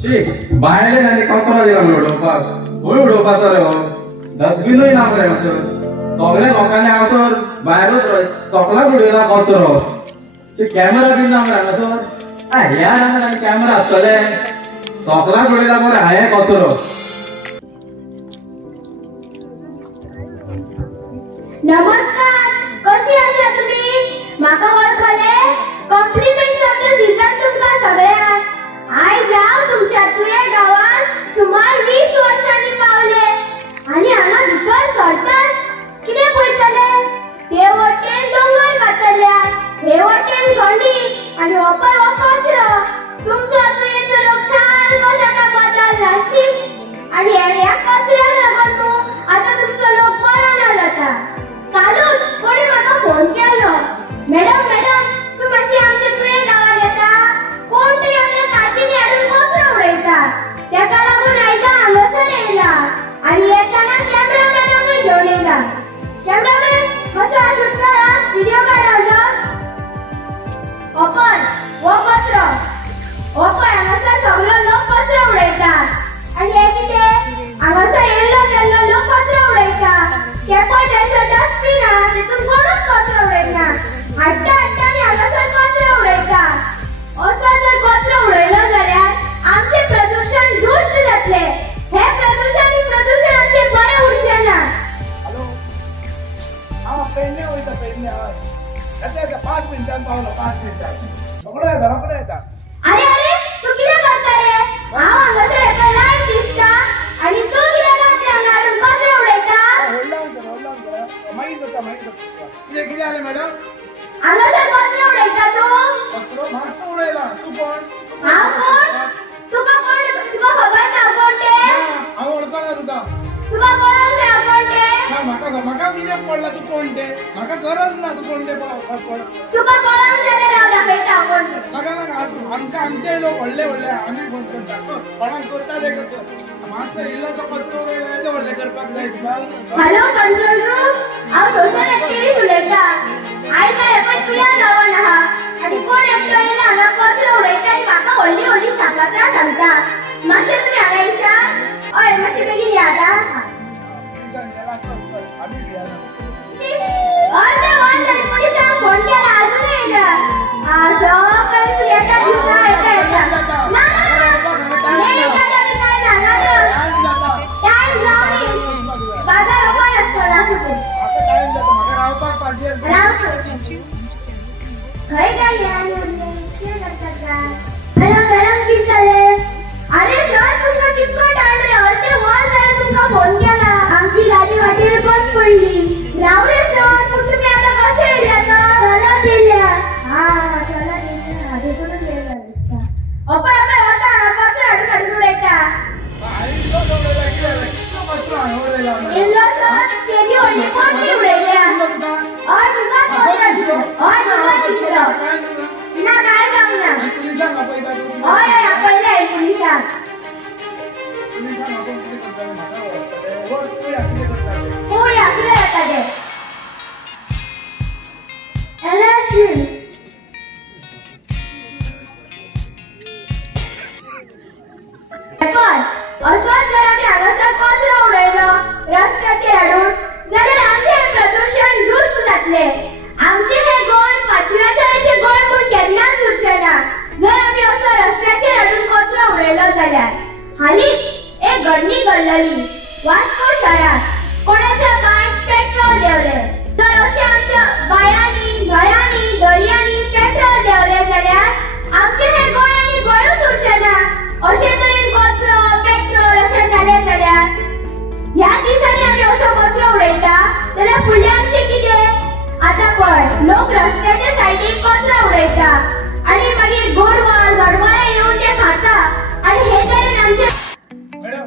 बायले आनी कचरो दिला उडोवपाक खंय उडोवपाचो रे हो डस्टबिनूय ना मरे हांगासर सगळ्या लोकांनी हांगासर भायरूच चॉकलाच उडयला कचरो कॅमेरा बीन ना मरे हांगासर ह्या रानार कॅमेरा आसतले चॉकलाच उडयला मरे हाये कचरो नमस्कार कशी आसा तुम्ही म्हाका वळखले कॉम्प्लिमेंट्स ऑफ द सीझन तुमकां सगळ्यांक आयज हांव तुमच्या तुये गांवांत सुमार 20 वर्सांनी पावले आनी हांगा भितर सरताच कितें पळयतले ते वटेन दोंगर घातल्यात हे वटेन थंडी आनी हो पळय हो कचरो तुमचो तुयेचो लोक सारको ताका बदल नाशीक आनी ह्या कचऱ्याक लागून न्हू आतां तुमचो लोक बरो ना जाता कालूच कोणी म्हाका फोन केलो मॅडम तूं मातशी आमच्या तुये गांवांत येता कोण तरी आपल्या काचीनी हाडून कचरो उडयता तेका लागून आयज हांगासर येयला आनी येताना कॅमेरामॅनाकूय घेवन येयला कॅमेरामॅन कसो शूट करा व्हिडिओ काडा हो पळय हो कचरो हो पळय हांगासर सगळो लोक कचरो उडयता आनी हे कितें हांगासर येयल्लो गेल्लो लोक कचरो उडयता ते पळय थंयसर डस्टबीन आहा तितून कोणूच कचरो उडयना हाडटा आनी हांगासर कचरो उडयता असो जर कचरो उडयलो जाल्यार आमचें प्रदूषण दुश्ट जातलें हे प्रदूषण आमचें बरें उरचें ना हॅलो हांव पेडणे वयता पेडणे हय येता 5 मिनटान पावलो 5 मिनटान रोखडो येता अरे तू कितें करता रे हांव हांगासर एका लायन दिसता आनी तू कितें करता हांगा हाडून कचरो उडयता होल्ड ऑन कर मागीर जाता कितें जालें मॅडम हांगासर कचरो उडयता तूं कचरो मातसो उडयला तूं कोण हांव कोण तुका खबर ना कोण ते हांव वळखना तुका कळोंक जाय कोण ते म्हाका कितें पडला तूं कोण ते म्हाका गरज ना तूं कोण ते तुका कळोंक जाल्यार हांव दाखयता कोण ते नाका आमचे लोक व्हडले आमी फोन करता कोणाक करता ते मातसो इल्लोसो कचरो उडयला ते व्हडले करपाक जाय तुका हॅलो कंट्रोल रूम हांव सोशल एक्टिविस्ट उलयता आयज हे पळय तुया नांवान आहा आनी कोण एकटो येयला हांगा कचरो उडयता आनी म्हाका व्हडली शाकात्रां सांगता मातशें तुमी हांगा येशात हय मातशें बेगीन या आतां पुलिसांक फोन केला अजून येयना सगळें येता येता ना टायम जावनी बाजार ओपन आसतो खंय गेली आनी कितें करतात काय मॅडम कितें जालें अरे सर तुमकां कितको टायम रे अर्दे वर जालें तुमकां फोन केला आमची गाडी वाटेर बंद पडली राव रे सर पूण तुमी आतां कशें येयल्या चलत येयल्या चलत येयल्या देखूनच येयला दिसता पळय वता हांगा कचरो हाडून उडयता इल्लो सर केजी व्हडली मोठी उडयल्या हय तुका दिसलो ना काय जावंक ना पुलिसांक आपयता तूं हय आपयल्या पुलिसांक पळोवया कितें जाता तें असोच जर आमी हांगासर कचरो उडयलो रस्त्याचेर हाडून जाल्यार आमचें हें प्रदूषण दुश्ट जातलें आमचें हें गोंय 5व्या शाळेचें गोंय पूण केन्नाच उरचें ना जर आमी असो रस्त्याचेर हाडून कचरो उडयलो जाल्यार हालींच एक घडणी घडलली वास्को शारांत कोणाच्या बांयक पेट्रोल देंवलें तर अशें आमच्या बांयांनी न्हंयांनी दर्यांनी पेट्रोल देंवलें जाल्यार आमचें हें गोंय आनी गोंयूच उरचें ना अशें तरेन कचरो पेट्रोल अशें जालें जाल्यार ह्या दिसांनी आमी असो कचरो उडयता जाल्यार फुडलें आमचें कितें आतां पळय लोक रस्त्याच्या सायडीक कचरो उडयता आनी मागीर गोरवां जनावरां येवन ते खाता आनी हे तरेन आमचे मॅडम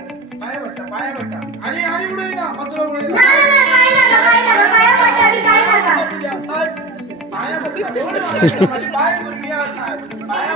पांय पडटा आनी उडयना कचरो उडयना ना पांया पडटा आनी काय नाका पांया पडटा पांय भुरगीं आसात पांया